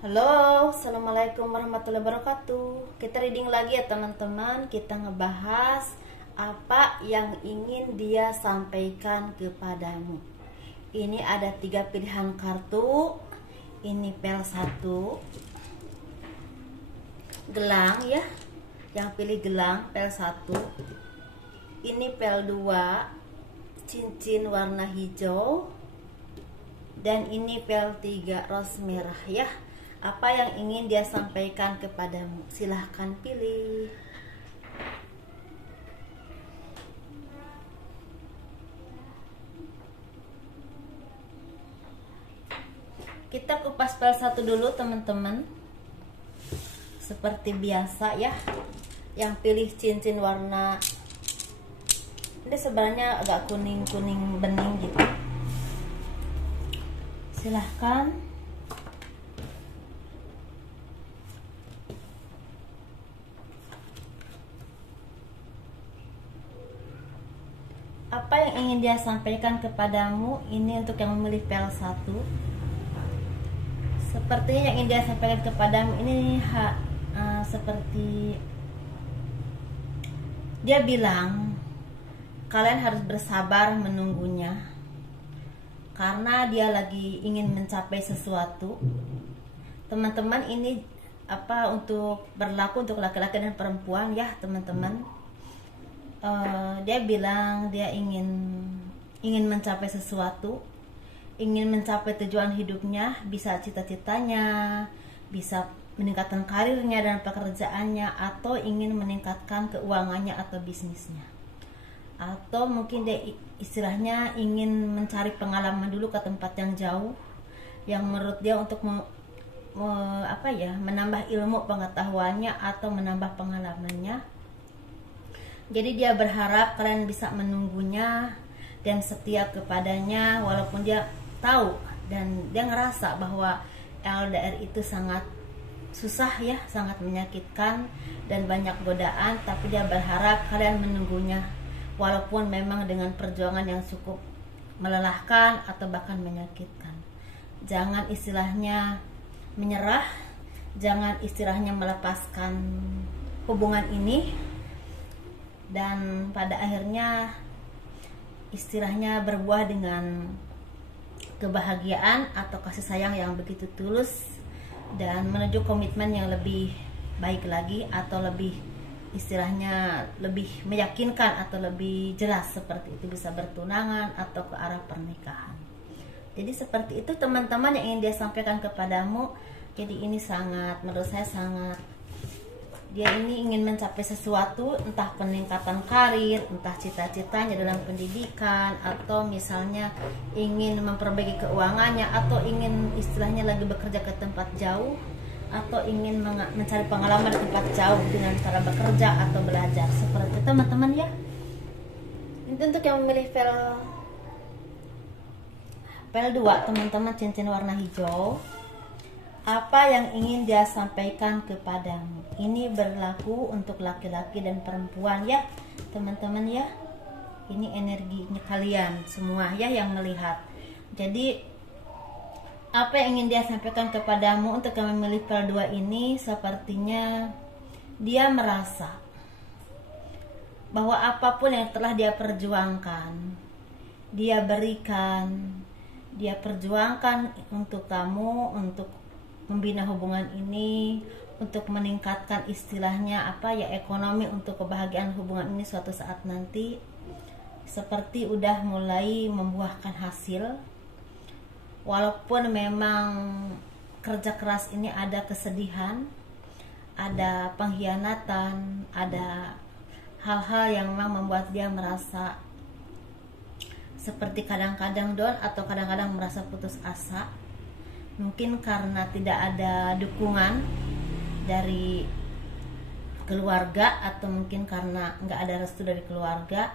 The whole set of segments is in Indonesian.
Halo, assalamualaikum warahmatullahi wabarakatuh. Kita reading lagi ya teman-teman. Kita ngebahas apa yang ingin dia sampaikan kepadamu. Ini ada 3 pilihan kartu. Ini pel 1, gelang ya. Yang pilih gelang pel 1. Ini pel 2, cincin warna hijau. Dan ini pel 3, ros merah ya. Apa yang ingin dia sampaikan kepadamu? Silahkan pilih. Kita kupas pel 1 dulu teman-teman. Seperti biasa ya. Yang pilih cincin warna ini sebenarnya agak kuning-kuning bening gitu. Silahkan. Apa yang ingin dia sampaikan kepadamu? Ini untuk yang memilih pel 1. Sepertinya yang ingin dia sampaikan kepadamu ini seperti dia bilang kalian harus bersabar menunggunya. Karena dia lagi ingin mencapai sesuatu. Teman-teman, ini untuk berlaku untuk laki-laki dan perempuan ya teman-teman. Dia bilang dia ingin mencapai sesuatu, ingin mencapai tujuan hidupnya, bisa cita-citanya, bisa meningkatkan karirnya dan pekerjaannya, atau ingin meningkatkan keuangannya atau bisnisnya. Atau mungkin dia istilahnya ingin mencari pengalaman dulu ke tempat yang jauh, yang menurut dia untuk menambah ilmu pengetahuannya atau menambah pengalamannya. Jadi dia berharap kalian bisa menunggunya dan setia kepadanya, walaupun dia tahu dan dia ngerasa bahwa LDR itu sangat susah ya, sangat menyakitkan dan banyak godaan, tapi dia berharap kalian menunggunya. Walaupun memang dengan perjuangan yang cukup melelahkan atau bahkan menyakitkan. Jangan istilahnya menyerah, jangan istilahnya melepaskan hubungan ini, dan pada akhirnya istilahnya berbuah dengan kebahagiaan atau kasih sayang yang begitu tulus dan menuju komitmen yang lebih baik lagi, atau lebih istilahnya lebih meyakinkan atau lebih jelas, seperti itu, bisa bertunangan atau ke arah pernikahan. Jadi seperti itu teman-teman yang ingin dia sampaikan kepadamu. Jadi ini menurut saya dia ini ingin mencapai sesuatu, entah peningkatan karir, entah cita-citanya dalam pendidikan, atau misalnya ingin memperbaiki keuangannya, atau ingin istilahnya lagi bekerja ke tempat jauh, atau ingin mencari pengalaman di tempat jauh dengan cara bekerja atau belajar. Seperti itu teman-teman ya. Itu untuk yang memilih pel 2 teman-teman, cincin warna hijau. Apa yang ingin dia sampaikan kepadamu? Ini berlaku untuk laki-laki dan perempuan ya teman-teman ya. Ini energinya kalian semua ya yang melihat. Jadi apa yang ingin dia sampaikan kepadamu untuk yang memilih pel 2 ini, sepertinya dia merasa bahwa apapun yang telah dia perjuangkan, dia berikan, dia perjuangkan untuk kamu, untuk membina hubungan ini, untuk meningkatkan istilahnya ekonomi, untuk kebahagiaan hubungan ini suatu saat nanti, seperti udah mulai membuahkan hasil. Walaupun memang kerja keras ini ada kesedihan, ada pengkhianatan, ada hal-hal yang memang membuat dia merasa seperti kadang-kadang down atau kadang-kadang merasa putus asa. Mungkin karena tidak ada dukungan dari keluarga, atau mungkin karena nggak ada restu dari keluarga,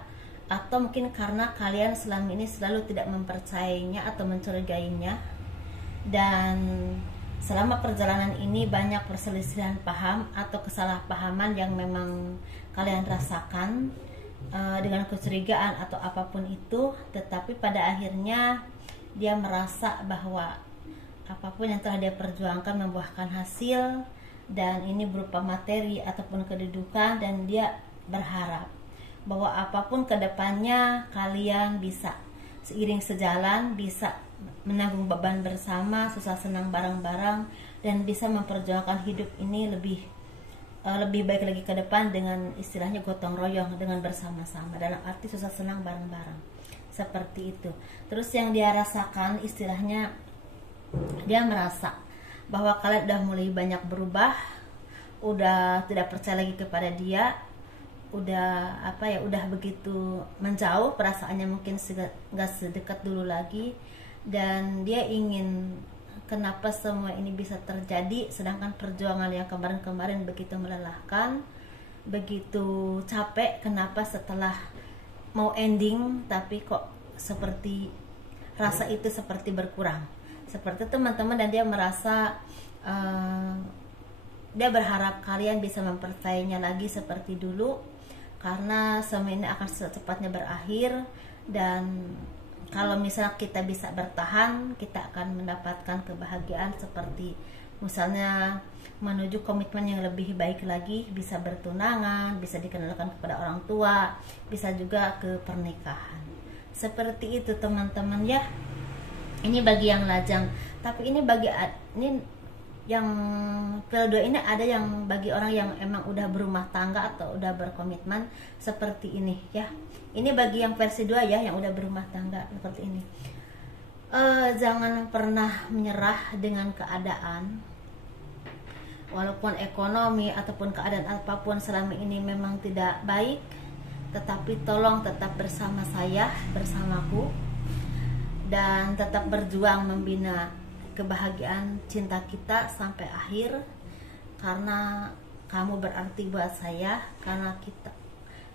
atau mungkin karena kalian selama ini selalu tidak mempercayainya atau mencurigainya, dan selama perjalanan ini banyak perselisihan paham atau kesalahpahaman yang memang kalian rasakan dengan kecurigaan atau apapun itu. Tetapi pada akhirnya dia merasa bahwa apapun yang telah dia perjuangkan membuahkan hasil, dan ini berupa materi ataupun kedudukan, dan dia berharap bahwa apapun kedepannya kalian bisa seiring sejalan, bisa menanggung beban bersama, susah senang bareng-bareng, dan bisa memperjuangkan hidup ini lebih baik lagi ke depan dengan istilahnya gotong royong, dengan bersama-sama, dalam arti susah senang bareng-bareng, seperti itu. Terus yang dia rasakan istilahnya, dia merasa bahwa kalian udah mulai banyak berubah, udah tidak percaya lagi kepada dia, udah begitu menjauh perasaannya, mungkin nggak sedekat dulu lagi, dan dia ingin kenapa semua ini bisa terjadi, sedangkan perjuangan yang kemarin-kemarin begitu melelahkan, begitu capek, kenapa setelah mau ending tapi kok seperti rasa itu seperti berkurang, seperti teman-teman. Dan dia merasa dia berharap kalian bisa mempercayainya lagi seperti dulu, karena semua ini akan secepatnya berakhir. Dan kalau misalnya kita bisa bertahan, kita akan mendapatkan kebahagiaan seperti misalnya menuju komitmen yang lebih baik lagi, bisa bertunangan, bisa dikenalkan kepada orang tua, bisa juga ke pernikahan. Seperti itu teman-teman ya. Ini bagi yang lajang, tapi ini yang kedua ini ada yang bagi orang yang emang udah berumah tangga atau udah berkomitmen seperti ini ya. Ini bagi yang versi 2 ya, yang udah berumah tangga seperti ini. Jangan pernah menyerah dengan keadaan, walaupun ekonomi ataupun keadaan apapun selama ini memang tidak baik, tetapi tolong tetap bersama saya, bersamaku, dan tetap berjuang membina kebahagiaan cinta kita sampai akhir, karena kamu berarti buat saya, karena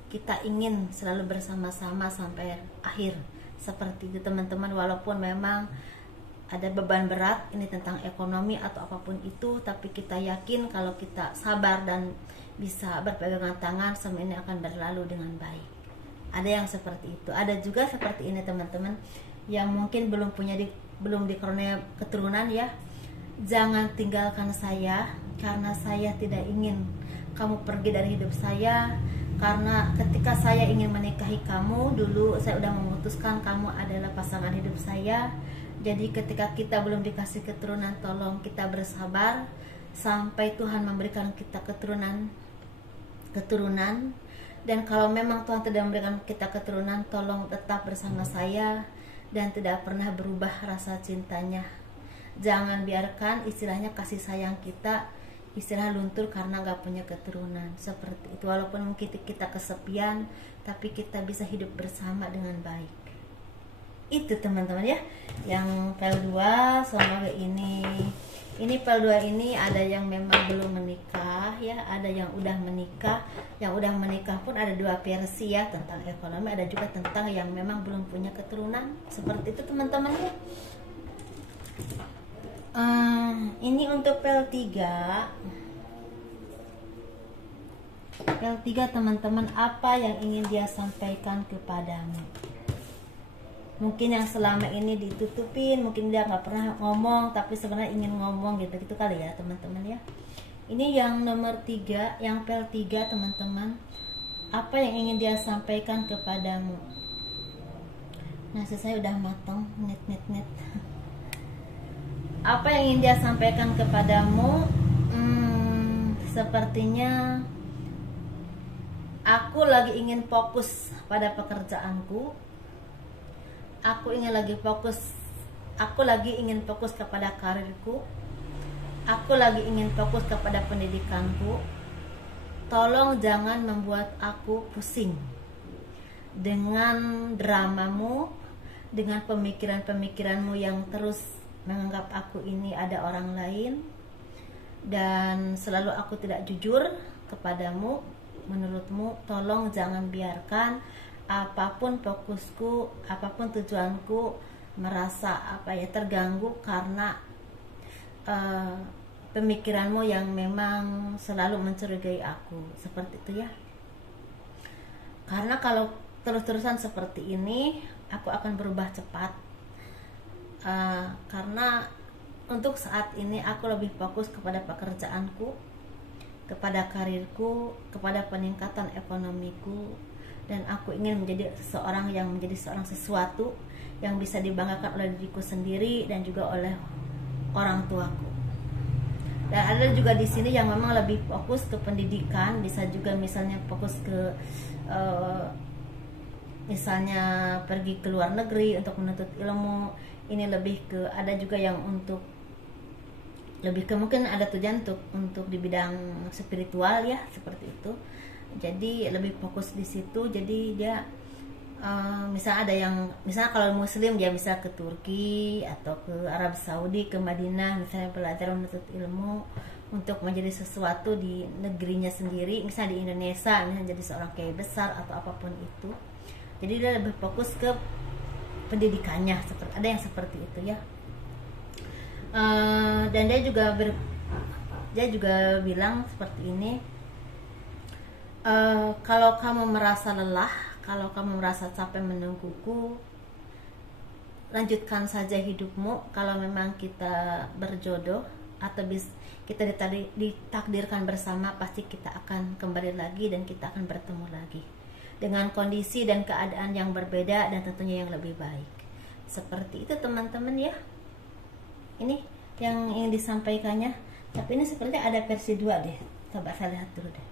kita ingin selalu bersama-sama sampai akhir. Seperti itu teman-teman, walaupun memang ada beban berat ini tentang ekonomi atau apapun itu, tapi kita yakin kalau kita sabar dan bisa berpegangan tangan, semua ini akan berlalu dengan baik. Ada yang seperti itu. Ada juga seperti ini teman-teman, yang mungkin belum dikaruniai keturunan ya. Jangan tinggalkan saya, karena saya tidak ingin kamu pergi dari hidup saya. Karena ketika saya ingin menikahi kamu dulu, saya udah memutuskan kamu adalah pasangan hidup saya. Jadi ketika kita belum dikasih keturunan, tolong kita bersabar sampai Tuhan memberikan kita keturunan. Dan kalau memang Tuhan tidak memberikan kita keturunan, tolong tetap bersama saya dan tidak pernah berubah rasa cintanya. Jangan biarkan istilahnya kasih sayang kita istilah luntur karena gak punya keturunan. Seperti itu, walaupun mungkin kita kesepian, tapi kita bisa hidup bersama dengan baik. Itu teman-teman ya, yang PL2. Semoga ini PL2 ini ada yang memang belum menikah ya, ada yang udah menikah. Yang udah menikah pun ada 2 versi ya, tentang ekonomi, ada juga tentang yang memang belum punya keturunan. Seperti itu teman-teman ya. Ini untuk PL3 teman-teman, apa yang ingin dia sampaikan kepadamu? Mungkin yang selama ini ditutupin, mungkin dia nggak pernah ngomong tapi sebenarnya ingin ngomong gitu kali ya teman-teman ya. Ini yang nomor 3, yang PL3 teman-teman, apa yang ingin dia sampaikan kepadamu? Nasi saya udah matang, net. Apa yang ingin dia sampaikan kepadamu? Sepertinya aku lagi ingin fokus pada pekerjaanku. Aku lagi ingin fokus kepada karirku. Aku lagi ingin fokus kepada pendidikanku. Tolong jangan membuat aku pusing dengan dramamu, dengan pemikiran-pemikiranmu yang terus menganggap aku ini ada orang lain, dan selalu aku tidak jujur kepadamu. Menurutmu, tolong jangan biarkan apapun fokusku, apapun tujuanku merasa terganggu karena pemikiranmu yang memang selalu mencurigai aku. Seperti itu ya. Karena kalau terus-terusan seperti ini, aku akan berubah cepat. Karena untuk saat ini aku lebih fokus kepada pekerjaanku, kepada karirku, kepada peningkatan ekonomiku, dan aku ingin menjadi seseorang yang menjadi seorang sesuatu yang bisa dibanggakan oleh diriku sendiri dan juga oleh orang tuaku. Dan ada juga di sini yang memang lebih fokus ke pendidikan, bisa juga misalnya fokus ke misalnya pergi ke luar negeri untuk menuntut ilmu. Ini lebih ke, ada juga yang untuk lebih ke mungkin ada tujuan untuk di bidang spiritual ya, seperti itu. Jadi lebih fokus di situ. Jadi dia misalnya ada yang, misalnya kalau muslim dia bisa ke Turki atau ke Arab Saudi, ke Madinah, misalnya belajar menuntut ilmu untuk menjadi sesuatu di negerinya sendiri, misalnya di Indonesia, misalnya jadi seorang kiai besar atau apapun itu. Jadi dia lebih fokus ke pendidikannya, seperti ada yang seperti itu ya. Dan dia juga bilang seperti ini, kalau kamu merasa lelah, kalau kamu merasa capek menungguku, lanjutkan saja hidupmu. Kalau memang kita berjodoh atau kita ditakdirkan bersama, pasti kita akan kembali lagi dan kita akan bertemu lagi dengan kondisi dan keadaan yang berbeda dan tentunya yang lebih baik. Seperti itu teman-teman ya. Ini yang ingin disampaikannya. Tapi ini sepertinya ada versi 2 deh. Coba saya lihat dulu deh.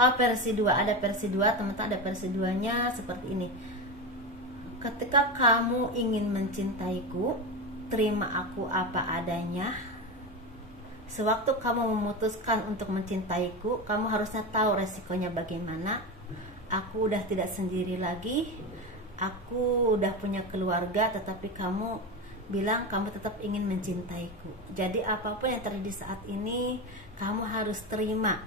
Oh, versi 2, ada versi 2 teman-teman, ada versi 2-nya seperti ini. Ketika kamu ingin mencintaiku, terima aku apa adanya. Sewaktu kamu memutuskan untuk mencintaiku, kamu harusnya tahu resikonya bagaimana. Aku udah tidak sendiri lagi. Aku udah punya keluarga, tetapi kamu bilang kamu tetap ingin mencintaiku. Jadi apapun yang terjadi saat ini, kamu harus terima.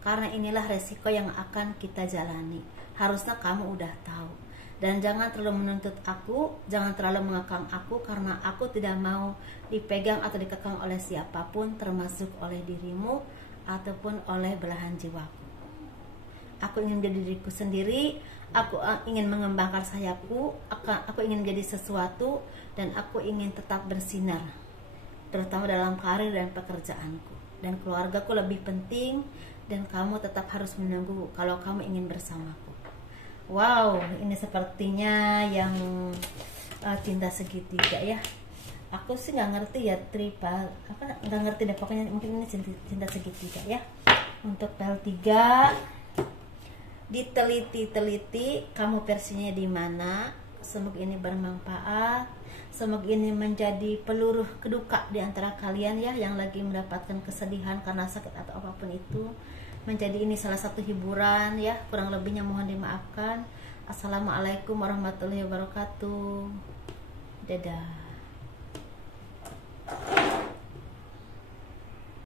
Karena inilah resiko yang akan kita jalani. Harusnya kamu udah tahu. Dan jangan terlalu menuntut aku, jangan terlalu mengekang aku, karena aku tidak mau dipegang atau dikekang oleh siapapun, termasuk oleh dirimu ataupun oleh belahan jiwaku. Aku ingin menjadi diriku sendiri, aku ingin mengembangkan sayapku, aku ingin menjadi sesuatu, dan aku ingin tetap bersinar, terutama dalam karir dan pekerjaanku. Dan keluargaku lebih penting, dan kamu tetap harus menunggu kalau kamu ingin bersamaku. Wow, ini sepertinya yang cinta segitiga ya. Aku sih nggak ngerti ya nggak ngerti deh, pokoknya mungkin ini cinta segitiga ya. Untuk L3 diteliti kamu versinya di mana. Semoga ini bermanfaat. Semoga ini menjadi peluru keduka di antara kalian ya, yang lagi mendapatkan kesedihan karena sakit atau apapun itu. Menjadi ini salah satu hiburan ya, kurang lebihnya mohon dimaafkan. Assalamualaikum warahmatullahi wabarakatuh. Dadah.